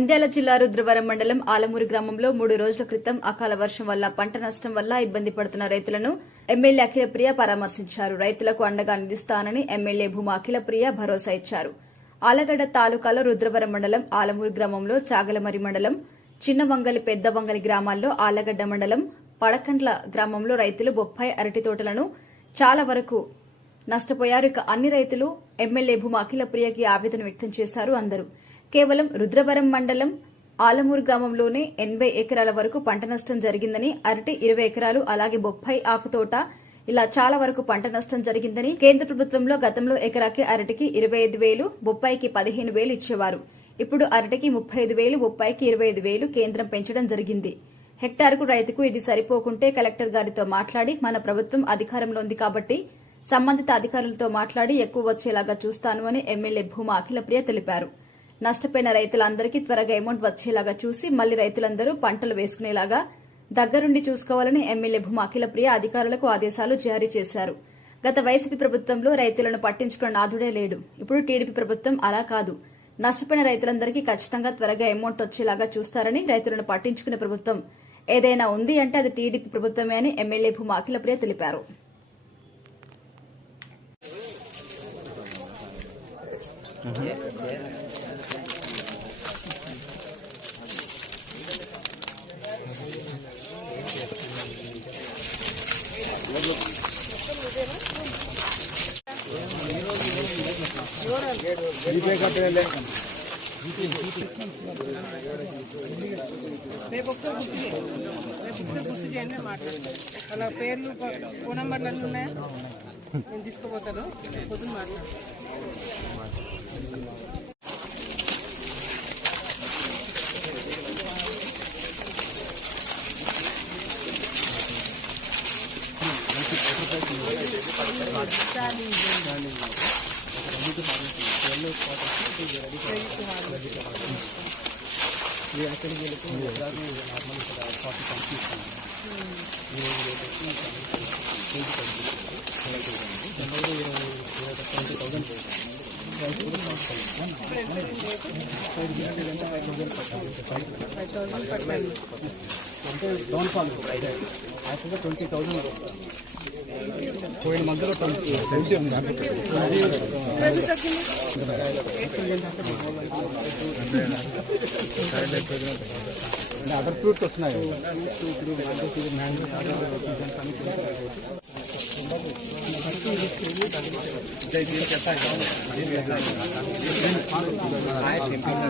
నంద్యాల జిల్లా రుద్రవరం మండలం ఆలమూరు గ్రామంలో మూడు రోజుల క్రితం అకాల వర్షం వల్ల పంట నష్టం వల్ల ఇబ్బంది పడుతున్న రైతులను ఎమ్మెల్యే అఖిలప్రియ పరామర్శించారు. రైతులకు అండగా నిలుస్తానని ఎమ్మెల్యే భూమా అఖిలప్రియ భరోసా ఇచ్చారు. ఆలగడ్డ తాలూకాలో రుద్రవరం మండలం ఆలమూరు గ్రామంలో చాగలమరి మండలం చిన్నవంగలి పెద్దవంగలి గ్రామాల్లో ఆలగడ్డ మండలం పడకండ్ల గ్రామంలో రైతులు బొప్పాయి అరటి తోటలను చాలా వరకు నష్టపోయారు. ఇక అన్ని రైతులు ఎమ్మెల్యే భూమా అఖిలప్రియకి ఆవేదన వ్యక్తం చేశారు అందరూ. కేవలం రుద్రవరం మండలం ఆలమూరు గ్రామంలోనే ఎనబై ఎకరాల వరకు పంట నష్టం జరిగిందని అరటి ఇరవై ఎకరాలు అలాగే బొప్పాయి ఆకుతోట ఇలా చాలా వరకు పంట నష్టం జరిగిందని కేంద్ర ప్రభుత్వంలో గతంలో ఎకరాకి అరటికి ఇరవై ఐదు వేలు బొప్పాయికి పదిహేను వేలు ఇచ్చేవారు. ఇప్పుడు అరటికి ముప్పై ఐదు వేలు బొప్పాయికి ఇరవై ఐదు వేలు కేంద్రం పెంచడం జరిగింది. హెక్టార్కు రైతుకు ఇది సరిపోకుంటే కలెక్టర్ గారితో మాట్లాడి మన ప్రభుత్వం అధికారంలో ఉంది కాబట్టి సంబంధిత అధికారులతో మాట్లాడి ఎక్కువ వచ్చేలాగా చూస్తాను అని ఎమ్మెల్యే భూమా అఖిలప్రియ తెలిపారు. నష్టపోయిన రైతులందరికీ త్వరగా అమౌంట్ వచ్చేలాగా చూసి మళ్ళీ రైతులందరూ పంటలు వేసుకునేలాగా దగ్గరుండి చూసుకోవాలని ఎమ్మెల్యే భూమా అఖిలప్రియ అధికారులకు ఆదేశాలు జారీ చేశారు. గత వైసీపీ ప్రభుత్వంలో రైతులను పట్టించుకున్న నాథుడే లేడు. ఇప్పుడు టీడీపీ ప్రభుత్వం అలా కాదు. నష్టపోయిన రైతులందరికీ ఖచ్చితంగా త్వరగా అమౌంట్ వచ్చేలాగా చూస్తారని రైతులను పట్టించుకునే ప్రభుత్వం ఏదైనా ఉంది అంటే అది టీడీపీ ప్రభుత్వమే అని ఎమ్మెల్యే భూమా అఖిలప్రియ తెలిపారు. రేపు ఒకసారి గుర్తు చేయండి రేపు ఒకసారి గుర్తు చేయండి నేను మాట్లాడతాను వాళ్ళ పేర్లు ఫో- ఫోన్ నెంబర్లు అన్నీ ఉన్నాయా నేను తీసుకుపోతాను రేపు పొద్దున్న మాట్లాడతాను యాక్చువల్గా ట్వంటీ థౌజండ్ పోయిన మధ్యలో ట్వంటీ ట్వంటీ ఉంది అదర్ ఫ్రూట్స్ వస్తున్నాయి 这边在干啥呢？这边在干啥？挺漂的。